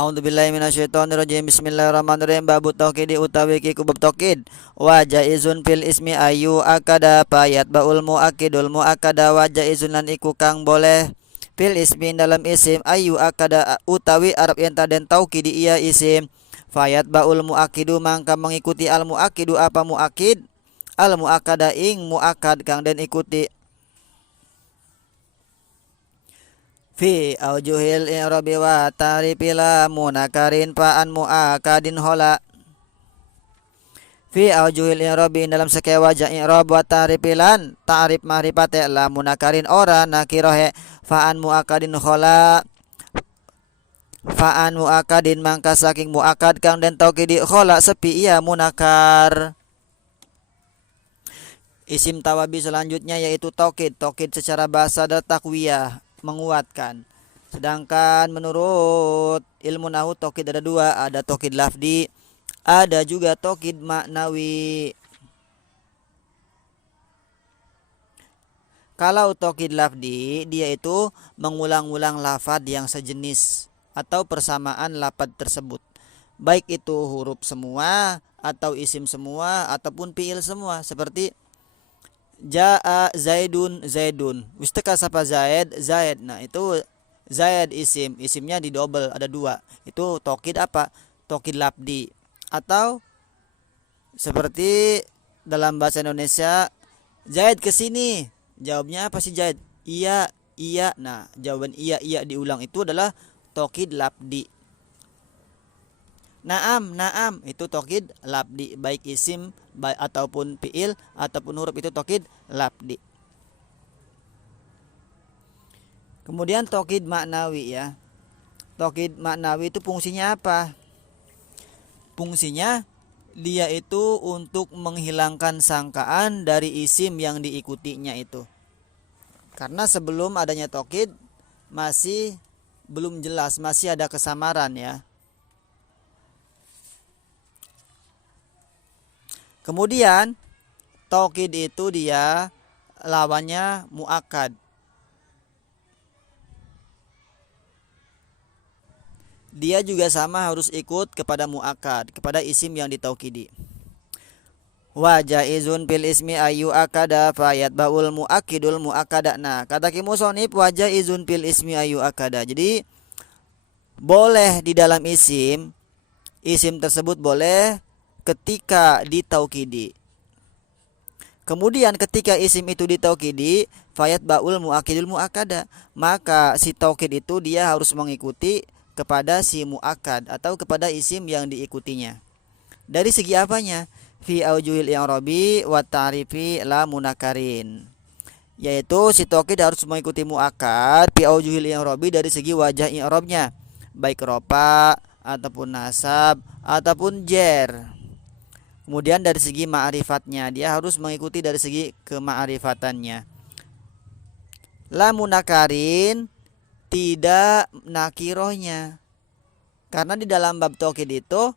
A'udzubillahi minasyaitonirrajim. Bismillahirrahmanirrahim. Babu tauhid utawi kiku bab tauhid. Wa jaizun fil ismi ayu akada payat baul muakidul muakada wa jaizun lan iku kang boleh fil ismi dalam isim ayu akada utawi arab yen taden tauhid iya isim fayat baul muakidu mangka mengikuti al muakidu apa muakid al muakada ing muakad kang den ikuti fi aujuhil i'rabi wa tarifila munakarin fa'an muakadin hola fi aujuhil i'rabi dalam sekian wajah i'rab wa tarifilan ta'rif ma'rifate la munakarin ora nakirohe fa'an muakadin hola fa'an muakadin mangka saking muakad kang den taukidi hola sepi ia munakar. Isim tawabi selanjutnya yaitu taukid. Taukid secara bahasa adalah takwiyah, menguatkan. Sedangkan menurut ilmu nahwu taukid ada dua, ada taukid lafdi, ada juga taukid maknawi. Kalau taukid lafdi, dia itu mengulang-ulang lafad yang sejenis atau persamaan lafad tersebut. Baik itu huruf semua atau isim semua ataupun fiil semua, seperti Ja'a Zaidun Zaidun. Wis teka sapa Zaid Zaid. Nah, itu Zaid isimnya di double ada dua. Itu taukid apa? Taukid lafdi. Atau seperti dalam bahasa Indonesia Zaid kesini. Jawabnya apa sih Zaid? Iya, iya. Nah, jawaban iya diulang itu adalah taukid lafdi. Naam itu taukid lafdi, baik isim ataupun fiil ataupun huruf itu taukid lafdi. Kemudian taukid maknawi ya. Taukid maknawi itu fungsinya apa? Fungsinya dia itu untuk menghilangkan sangkaan dari isim yang diikutinya itu. Karena sebelum adanya taukid masih belum jelas, masih ada kesamaran ya. Kemudian taukid itu dia lawannya muakad. Dia juga sama harus ikut kepada muakad, kepada isim yang ditaukidi. Wa jaizun fil ismi ayu akada fayat baul muakidul muakada. Nah, kata kimusonib wa jaizun fil ismi ayu akada. Jadi boleh di dalam isim tersebut boleh ketika ditaukidi. Kemudian ketika isim itu ditaukidi, fayat baul muakidul muakada, maka si taukid itu dia harus mengikuti kepada si muakad atau kepada isim yang diikutinya. Dari segi apanya? Fi aujuhil i'rabi wa ta'rifi la munakarin. Yaitu si taukid harus mengikuti muakad fi aujuhil i'rabi dari segi wajah i'rabnya, baik rofa ataupun nasab ataupun jer. Kemudian dari segi ma'rifatnya, dia harus mengikuti dari segi kema'rifatannya. La munakarin, tidak nakirohnya. Karena di dalam bab taukid itu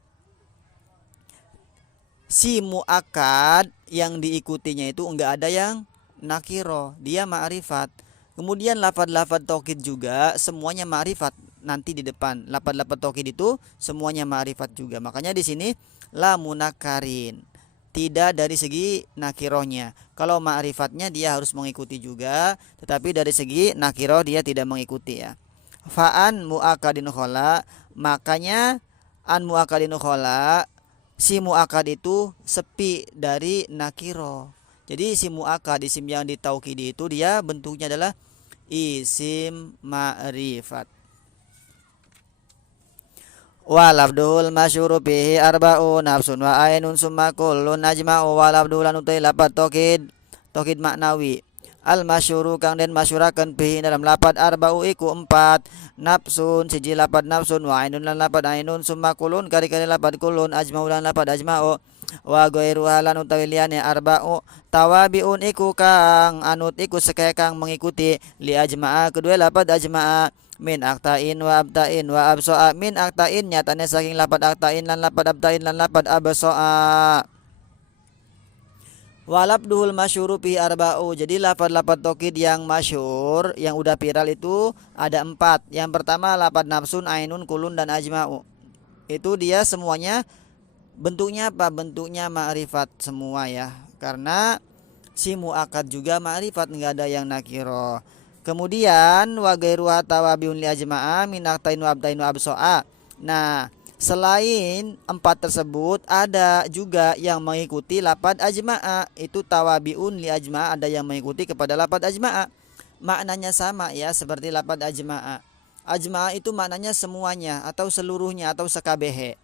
si muakad yang diikutinya itu enggak ada yang nakiroh, dia ma'rifat. Kemudian lafad-lafad taukid juga semuanya ma'rifat nanti di depan. Lafad-lafad taukid itu semuanya ma'rifat juga. Makanya di sini la munakarin, tidak dari segi nakirohnya. Kalau ma'rifatnya dia harus mengikuti juga, tetapi dari segi nakiroh dia tidak mengikuti ya. Fa'an muakadin khola, makanya an muakadin khola, si muakad itu sepi dari nakiroh. Jadi si muakad, isim yang ditaukidi itu dia bentuknya adalah isim ma'rifat. Wa lafdul masyhuru bihi arba'u nafsun wa ainun summa kullun ajma'u wa lafdul anutai lapat tauhid maknawi. Al masyhuru kang den masyhurakeun bihi dalam lapat arba'u iku 4 nafsun siji lapat nafsun wa ainun lan lapat ainun summa kullun kari-kari lapat kullun ajma'u lan lapat ajma'u wa ghairu halan utawi liyane arba'u tawabiun iku kang anut iku sekaya kang mengikuti li ajma'a kedua lapat ajma'a min aktain wa abtain wa absoa. Min aktain nyatanya saking lapat aktain lan lapat abtain lan lapat absoa. Walabduhul masyhuru fi arba'u. Jadi lafad-lafad taukid yang masyhur yang udah viral itu ada 4. Yang pertama lafad nafsun, ainun, kulun dan ajma'u. Itu dia semuanya bentuknya apa? Bentuknya ma'rifat semua ya. Karena si mu'akad juga ma'rifat, enggak ada yang nakiro. Kemudian wa ghairuha tawabiun li ajma'a min aqtain wa abtain wa absa'a. Nah, selain 4 tersebut ada juga yang mengikuti lapad ajma'a. Itu tawabiun li ajma'a, ada yang mengikuti kepada lapad ajma'a. Maknanya sama ya seperti lapad ajma'a. Ajma'a itu maknanya semuanya atau seluruhnya atau sekabehe.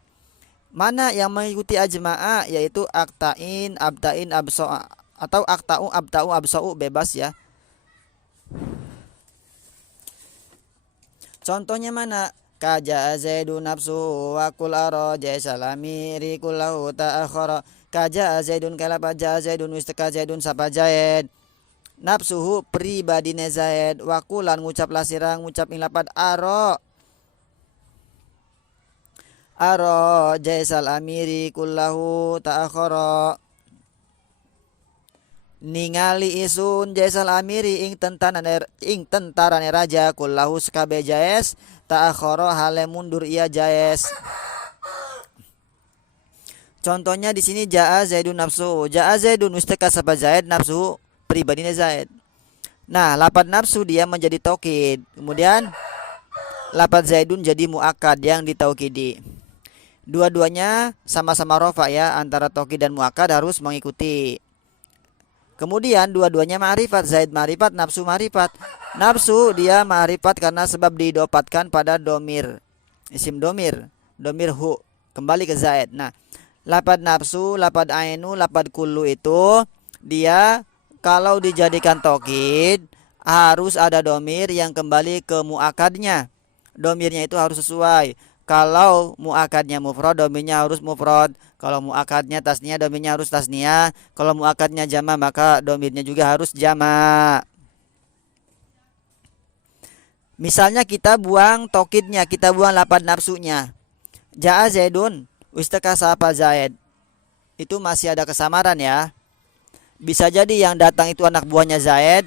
Mana yang mengikuti ajma'a yaitu aktain, abtain, absa'a atau akta'u, abta'u, absa'u, bebas ya. Contohnya mana? Kaja Zaidun nafsu wa kul ara jaisalami rikullahu ta'akhara. Kaja Zaidun kalapa ja Zaidun wistaka Zaidun sapa Zaid. Nafsuhu pribadine Zaid wa kulan ngucaplah sirang ngucap ing lapat ara. Ara jaisal amiri kullahu ta'akhara. Ningali isun jaisal amiri ing tentarane raja kullahu sekabe jaes ta'akhara hale mundur ia jaes. Contohnya di sini jaa Zaidun nafsu. Jaa Zaidun mustaka sapa Zaid nafsu pribadinya Zaid. Nah, lafaz nafsu dia menjadi taukid. Kemudian lafaz Zaidun jadi muakkad yang ditaukidi. Dua-duanya sama-sama rofa ya, antara taukid dan muakkad harus mengikuti. Kemudian dua-duanya ma'rifat, Zaid ma'rifat, nafsu ma'rifat. Nafsu dia ma'rifat karena sebab didopatkan pada domir, isim domir hu, kembali ke Zaid. Nah, lapad nafsu, lapad ainu, lapad kullu itu dia kalau dijadikan taukid harus ada domir yang kembali ke muakadnya. Domirnya itu harus sesuai. Kalau muakadnya mufrad, domirnya harus mufrad. Kalau muakadnya tasniah, domirnya harus tasniah. Kalau muakadnya jama, maka domirnya juga harus jama. Misalnya kita buang taukidnya, kita buang lapad nafsunya. Ja'a Zaidun, wistaka sapa Zaid. Itu masih ada kesamaran ya. Bisa jadi yang datang itu anak buahnya Zaid.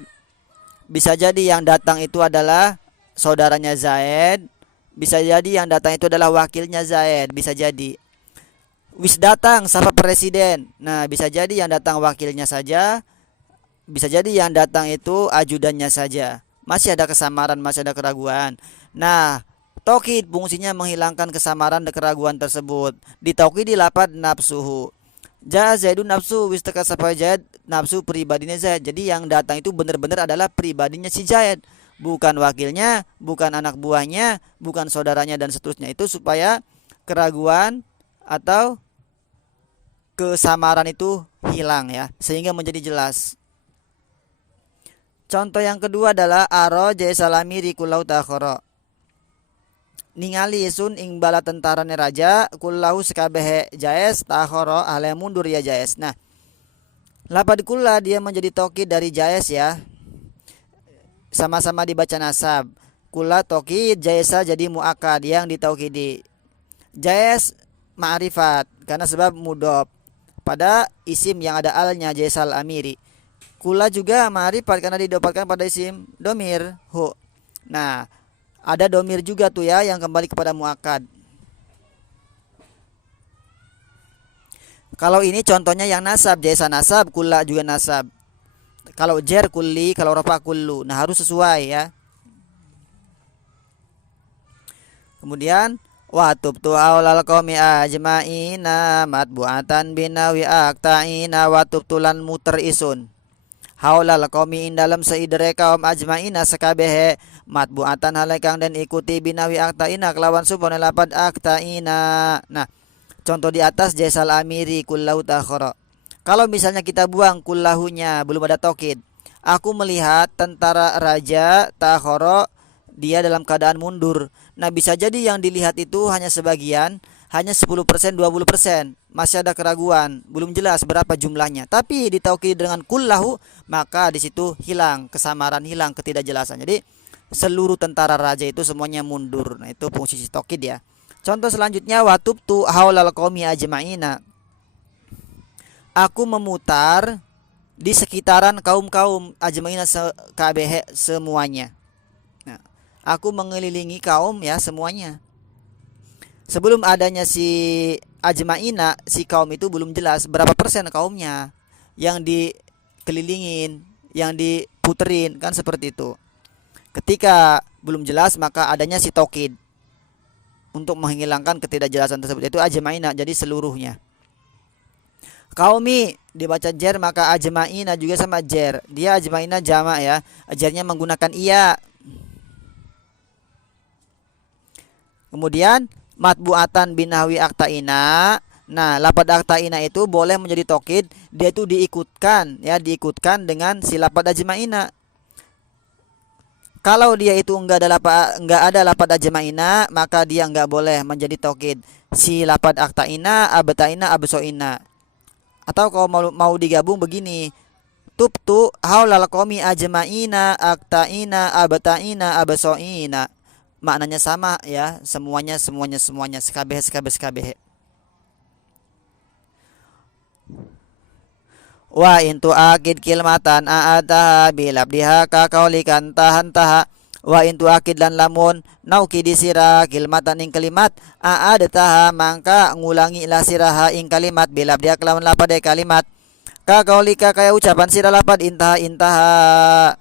Bisa jadi yang datang itu adalah saudaranya Zaid. Bisa jadi yang datang itu adalah wakilnya Zaid. Bisa jadi. Wis datang sapa presiden. Nah, bisa jadi yang datang wakilnya saja. Bisa jadi yang datang itu ajudannya saja. Masih ada kesamaran, masih ada keraguan. Nah, taukid fungsinya menghilangkan kesamaran dan keraguan tersebut. Ditaukidi lapad nafsuhu. Ja Zaidun nafsu wistaka sapa Zaid, nafsu pribadinya Zaid. Jadi yang datang itu benar-benar adalah pribadinya si Zaid, bukan wakilnya, bukan anak buahnya, bukan saudaranya dan seterusnya. Itu supaya keraguan atau kesamaran itu hilang ya, sehingga menjadi jelas. Contoh yang kedua adalah aro jaisalami rikulau takhoro. Ningali isun ing bala tentarane raja kullahu sekabehe jaes takhoro ale mundur ya jaes. Nah, lapad kulla dia menjadi taukid dari jaes ya. Sama-sama dibaca nasab. Kulla taukid, jaesa jadi muakkad yang ditaukidi. Jaes ma'rifat karena sebab mudhof pada isim yang ada alnya jaisal amiri. Kulla juga ma'rifat karena didapatkan pada isim domir hu. Nah, ada domir juga tuh ya yang kembali kepada muakkad. Kalau ini contohnya yang nasab, jaisa nasab, kulla juga nasab. Kalau jer kulli, kalau rafa kullu. Nah, harus sesuai ya. Kemudian wa tubtu aulal qaumi ajmaina matbu'atan binawi aqta'ina wa tubtulan muter isun. Haulal qaumi in dalam seidere kaum ajmaina sekabehe matbu'atan halekang dan ikuti binawi aqta'ina kelawan supone lapad aqta'ina. Nah, contoh di atas jaisal amiri kullahu takhara. Kalau misalnya kita buang kullahunya belum ada taukid. Aku melihat tentara raja takhara dia dalam keadaan mundur. Nah, bisa jadi yang dilihat itu hanya sebagian, hanya 10%, 20%. Masih ada keraguan, belum jelas berapa jumlahnya. Tapi ditaukid dengan kullahu, maka di situ hilang kesamaran, hilang ketidakjelasan. Jadi seluruh tentara raja itu semuanya mundur. Nah, itu fungsi taukid ya. Contoh selanjutnya watubtu haulal qaumi ajma'ina. Aku memutar di sekitaran kaum-kaum ajmaina kabeh semuanya. Nah, aku mengelilingi kaum ya semuanya. Sebelum adanya si ajmaina, si kaum itu belum jelas berapa persen kaumnya yang dikelilingin, yang diputerin, kan seperti itu. Ketika belum jelas maka adanya si taukid untuk menghilangkan ketidakjelasan tersebut, itu ajmaina, jadi seluruhnya. Kaumi dibaca jer maka ajmaina juga sama jer. Dia ajmaina jamak ya. Jernya menggunakan iya. Kemudian matbuatan binahwi aktaina. Nah, lapad aktaina itu boleh menjadi tokid, dia itu diikutkan ya, diikutkan dengan si lapad ajmaina. Kalau dia itu enggak ada lapad ajmaina, maka dia enggak boleh menjadi tokid. Si lapad aktaina, abtaina, absoina. Atau kalau mau digabung begini, tubtu haulal qomi ajmaina aktaina abtaina absoina. Maknanya sama ya, semuanya sekabeh. Wa intu akid kilmatan aataha bilabdiha ka kaulikan tahan taha. Wa intu akid lan lamun nauki disira kilmatan ing kalimat aadataha mangka ngulangi ila siraha ing kalimat bilabdiha kelawan lapade kalimat ka kaulika kaya ucapan sira lapad intaha.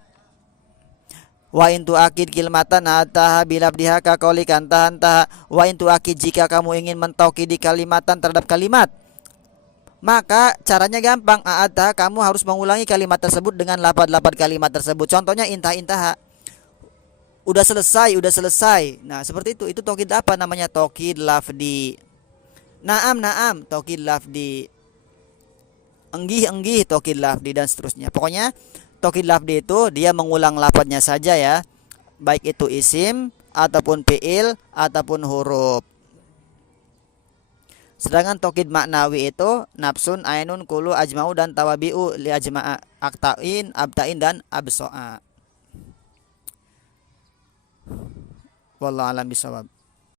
Wa intu akid kilmatan aataha bilabdiha ka kaulikan tahan taha. Wa intu akid jika kamu ingin mentaukidi kalimatan terhadap kalimat, maka caranya gampang. A'ata, kamu harus mengulangi kalimat tersebut dengan lapad-lapad kalimat tersebut. Contohnya intaha. Udah selesai. Nah, seperti itu. Itu taukid apa namanya? Taukid lafdi. Naam, taukid lafdi. Enggih, taukid lafdi dan seterusnya. Pokoknya taukid lafdi itu dia mengulang lafadnya saja ya. Baik itu isim ataupun fi'il ataupun huruf. Sedangkan taukid maknawi itu nafsun, ainun, kulu, ajma'u dan tawabi'u li ajma'a, aktain, abtain dan abso'a. Wallahu alam bisawab.